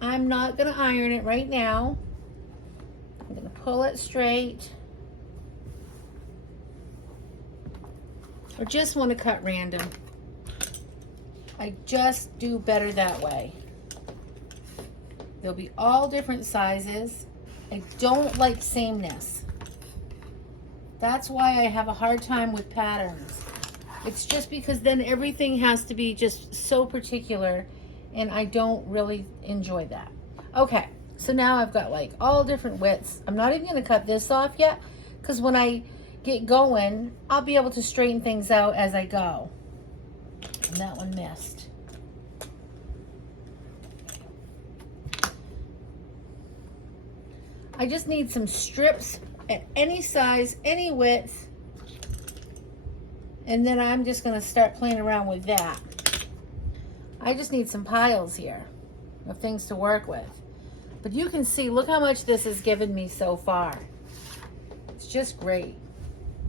I'm not gonna iron it right now. I'm gonna pull it straight. Or just want to cut random. I just do better that way. There'll be all different sizes. I don't like sameness. That's why I have a hard time with patterns. It's just because then everything has to be just so particular, and I don't really enjoy that. Okay, so now I've got like all different widths. I'm not even gonna cut this off yet, because when I get going, I'll be able to straighten things out as I go. And that one missed. I just need some strips at any size, any width, and then I'm just gonna start playing around with that. I just need some piles here of things to work with. But you can see, look how much this has given me so far. It's just great.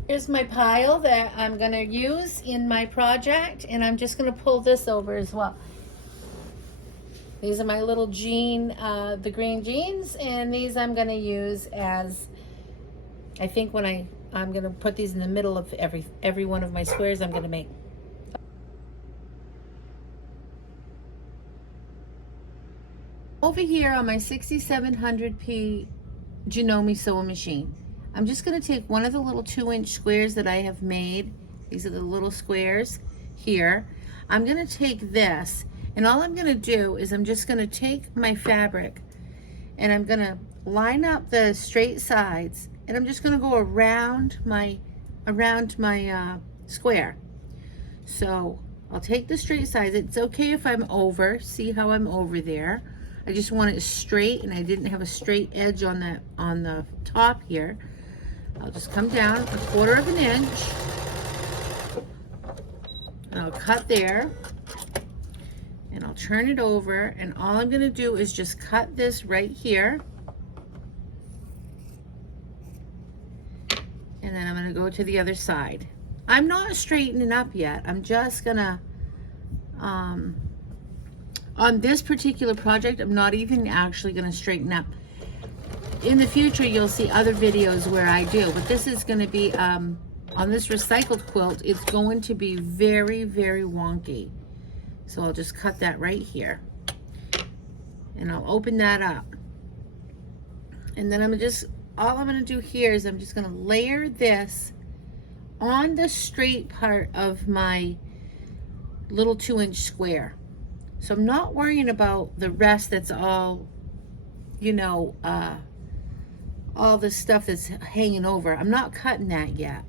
Here's my pile that I'm gonna use in my project, and I'm just gonna pull this over as well. These are my little jean, the green jeans, and these I'm gonna use as, I think when I'm gonna put these in the middle of every one of my squares I'm gonna make. Over here on my 6700P Janome sewing machine, I'm just gonna take one of the little 2-inch squares that I have made. These are the little squares here. I'm gonna take this, and all I'm gonna do is I'm just gonna take my fabric and I'm gonna line up the straight sides, and I'm just gonna go around my square. So I'll take the straight sides. It's okay if I'm over. See how I'm over there? I just want it straight, and I didn't have a straight edge on the top here. I'll just come down 1/4 of an inch, and I'll cut there, and I'll turn it over, and all I'm gonna do is just cut this right here, and then I'm gonna go to the other side. I'm not straightening up yet. I'm just gonna, on this particular project, I'm not even actually gonna straighten up. In the future, you'll see other videos where I do, but this is gonna be, on this recycled quilt, it's going to be very, very wonky. So I'll just cut that right here, and I'll open that up. And then all I'm gonna do here is I'm just gonna layer this on the straight part of my little 2-inch square. So I'm not worrying about the rest that's all, you know, all the stuff that's hanging over. I'm not cutting that yet.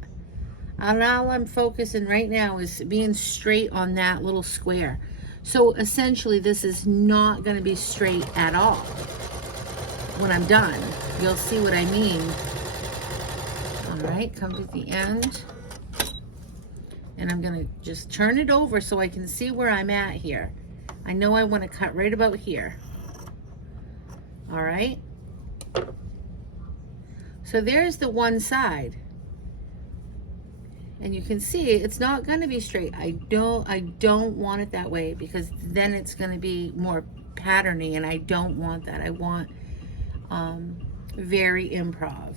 And all I'm focusing right now is being straight on that little square. So essentially this is not gonna be straight at all. When I'm done, you'll see what I mean. All right, come to the end. And I'm gonna just turn it over so I can see where I'm at here. I know I wanna cut right about here. All right. So there's the one side. And you can see it's not gonna be straight. I don't want it that way, because then it's gonna be more patterny, and I don't want that. I want very improv.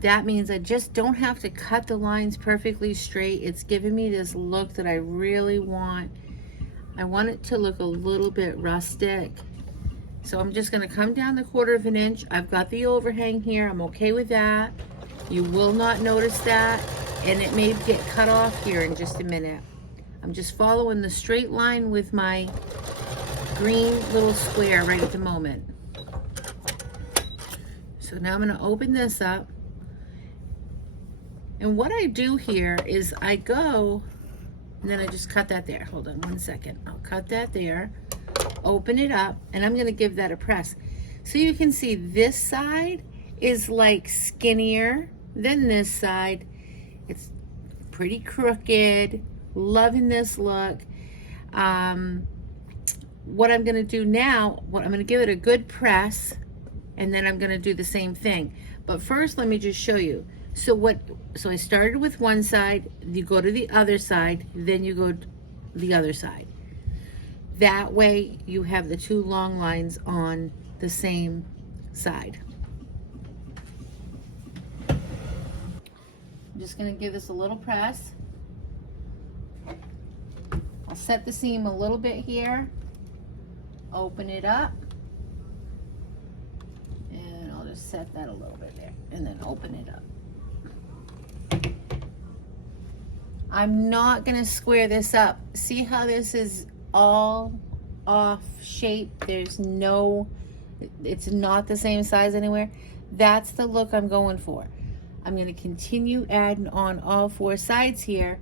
That means I just don't have to cut the lines perfectly straight. It's giving me this look that I really want. I want it to look a little bit rustic. So I'm just gonna come down the 1/4 of an inch. I've got the overhang here, I'm okay with that. You will not notice that, and it may get cut off here in just a minute. I'm just following the straight line with my green little square right at the moment. So now I'm gonna open this up. And what I do here is I go, and then I just cut that there. Hold on one second. I'll cut that there, open it up, and I'm gonna give that a press. So you can see this side is like skinnier than this side. It's pretty crooked, loving this look. What I'm gonna do now, I'm gonna give it a good press, and then I'm gonna do the same thing. But first, let me just show you. So I started with one side, you go to the other side, then you go to the other side. That way you have the two long lines on the same side. I'm just going to give this a little press. I'll set the seam a little bit here, open it up, and I'll just set that a little bit there, and then open it up. I'm not going to square this up. See how this is all off shape? There's no, it's not the same size anywhere. That's the look I'm going for. I'm going to continue adding on all four sides here,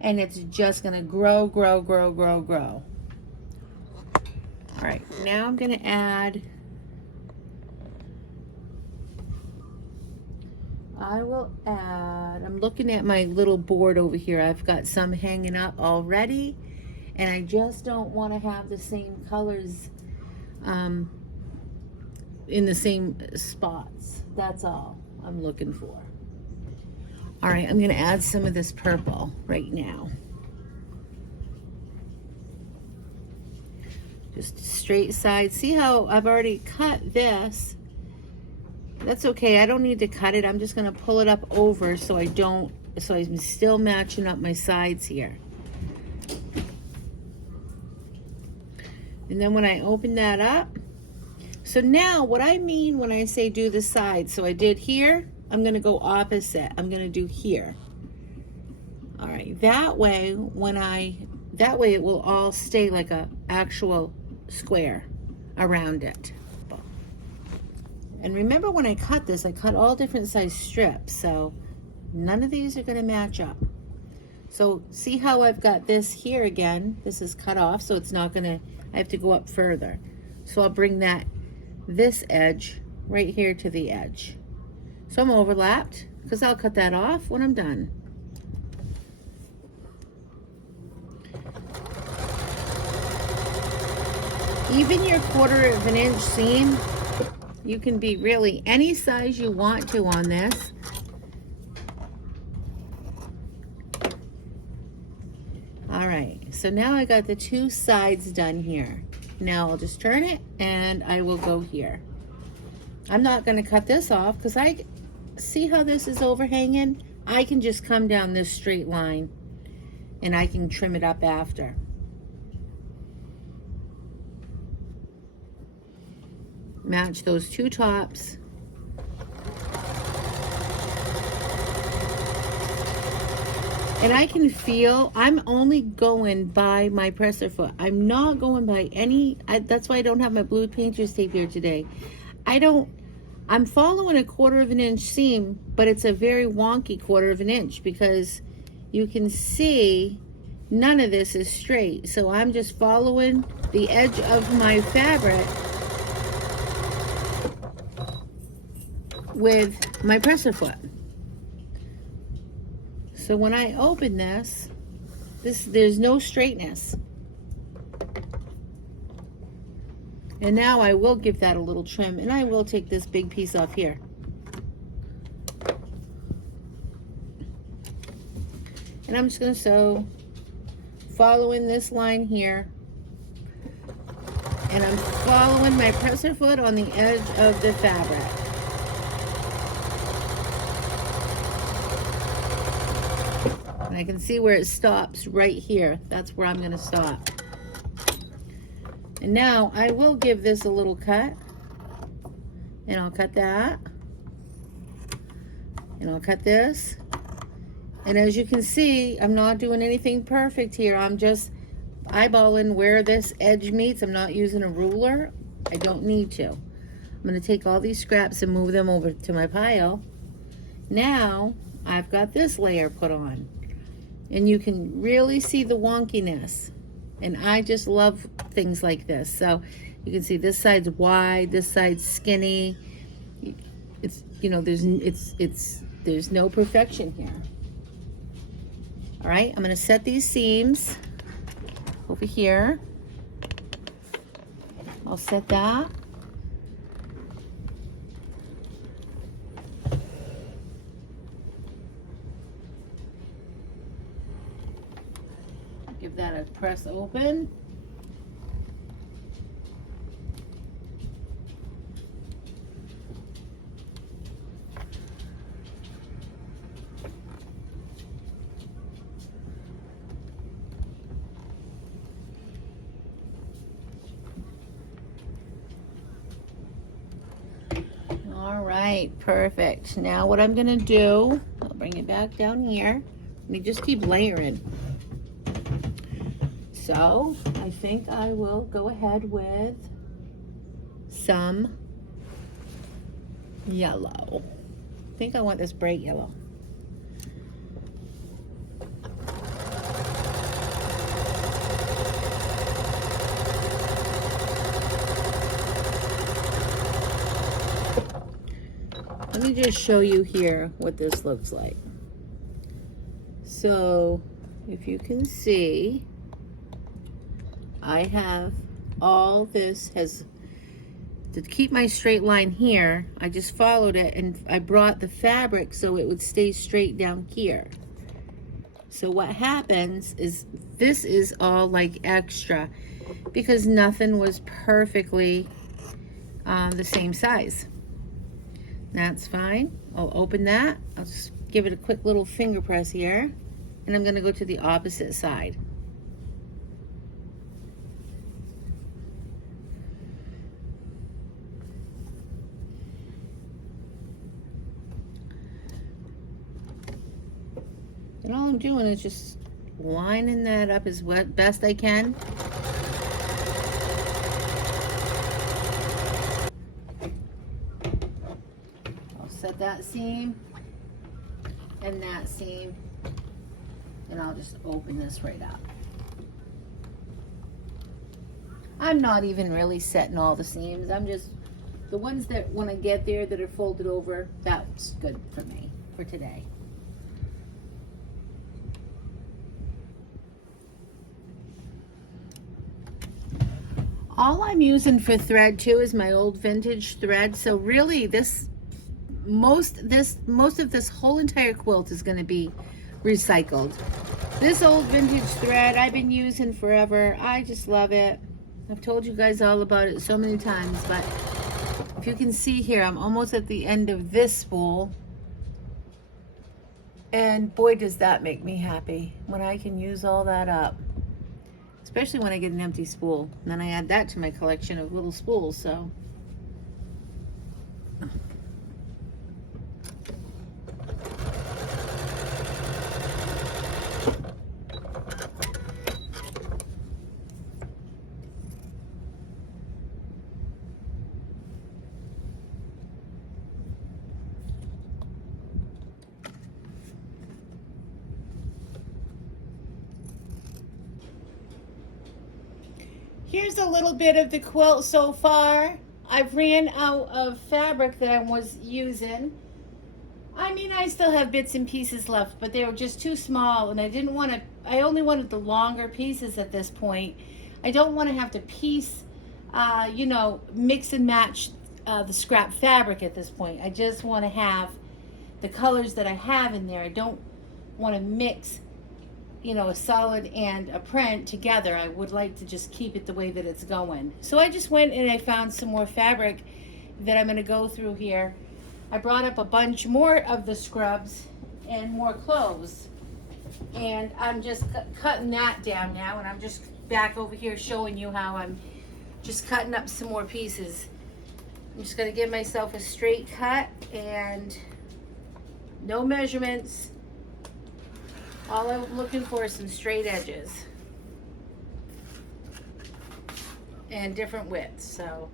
and it's just going to grow, grow, grow, grow, grow. All right, now I'm going to add, I'm looking at my little board over here. I've got some hanging up already, and I just don't want to have the same colors in the same spots. That's all I'm looking for. All right, I'm gonna add some of this purple right now. Just straight side. See how I've already cut this? That's okay, I don't need to cut it. I'm just gonna pull it up over so I'm still matching up my sides here. And then when I open that up, so now what I mean when I say do the sides, so I did here, I'm gonna go opposite. I'm gonna do here. All right, that way it will all stay like a actual square around it. And remember when I cut this, I cut all different size strips, so none of these are gonna match up. So see how I've got this here again? This is cut off, so it's not gonna, I have to go up further. So I'll bring this edge right here to the edge. So I'm overlapped, because I'll cut that off when I'm done. Even your 1/4 inch seam, you can be really any size you want to on this. All right, so now I got the two sides done here. Now I'll just turn it and I will go here. I'm not gonna cut this off because I see how this is overhanging. I can just come down this straight line and I can trim it up after. Match those two tops. And I can feel, I'm only going by my presser foot. I'm not going by any, that's why I don't have my blue painter's tape here today. I'm following a 1/4 inch seam, but it's a very wonky 1/4 inch because you can see none of this is straight. So I'm just following the edge of my fabric with my presser foot. So when I open this, there's no straightness. And now I will give that a little trim, and I will take this big piece off here. And I'm just gonna sew, following this line here. And I'm following my presser foot on the edge of the fabric. And I can see where it stops right here. That's where I'm gonna stop. And now I will give this a little cut. And I'll cut that. And I'll cut this. And as you can see, I'm not doing anything perfect here. I'm just eyeballing where this edge meets. I'm not using a ruler. I don't need to. I'm gonna take all these scraps and move them over to my pile. Now, I've got this layer put on. And you can really see the wonkiness. And I just love things like this. So you can see this side's wide, this side's skinny. It's, you know, there's no perfection here. All right, I'm gonna set these seams over here. I'll set that. Give that a press open. right, perfect. Now what I'm gonna do, I'll bring it back down here. Let me just keep layering. So I think I will go ahead with some yellow. I think I want this bright yellow. Let me just show you here what this looks like. So if you can see, I have all this has, to keep my straight line here, I just followed it and I brought the fabric so it would stay straight down here. So what happens is this is all like extra because nothing was perfectly the same size. That's fine. I'll open that. I'll just give it a quick little finger press here. And I'm gonna go to the opposite side. And all I'm doing is just lining that up as best I can. Set that seam and that seam, and I'll just open this right up. I'm not even really setting all the seams. I'm just, the ones that when I get there that are folded over, that's good for me for today. All I'm using for thread too is my old vintage thread. So really most of this whole entire quilt is going to be recycled. This old vintage thread I've been using forever. I just love it. I've told you guys all about it so many times, but if you can see here, I'm almost at the end of this spool, and boy does that make me happy when I can use all that up, especially when I get an empty spool, and then I add that to my collection of little spools. So here's a little bit of the quilt so far. I've ran out of fabric that I was using. I mean, I still have bits and pieces left, but they were just too small, and I didn't want to, I only wanted the longer pieces at this point. I don't want to have to piece, you know, mix and match the scrap fabric at this point. I just want to have the colors that I have in there. I don't want to mix, you know, a solid and a print together. I would like to just keep it the way that it's going. So I just went and I found some more fabric that I'm going to go through here. I brought up a bunch more of the scrubs and more clothes, and I'm just cutting that down now, and I'm just back over here showing you how I'm just cutting up some more pieces. I'm just going to give myself a straight cut and no measurements. All I'm looking for is some straight edges and different widths. So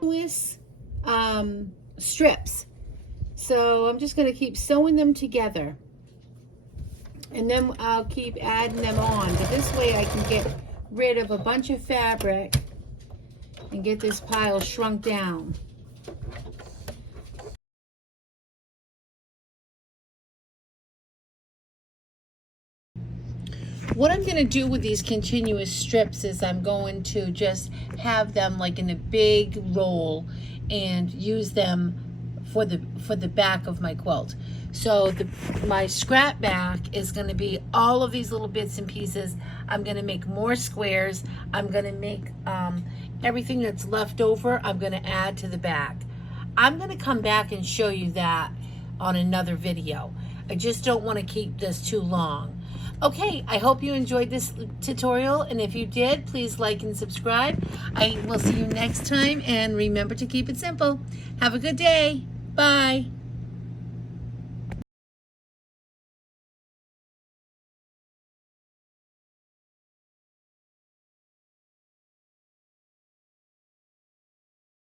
continuous strips. So I'm just going to keep sewing them together, and then I'll keep adding them on. But this way I can get rid of a bunch of fabric and get this pile shrunk down. What I'm going to do with these continuous strips is I'm going to just have them like in a big roll and use them for the back of my quilt. So my scrap back is going to be all of these little bits and pieces. I'm going to make more squares. I'm going to make everything that's left over, I'm going to add to the back. I'm going to come back and show you that on another video. I just don't want to keep this too long. Okay, I hope you enjoyed this tutorial, and if you did, please like and subscribe. I will see you next time, and remember to keep it simple. Have a good day. Bye.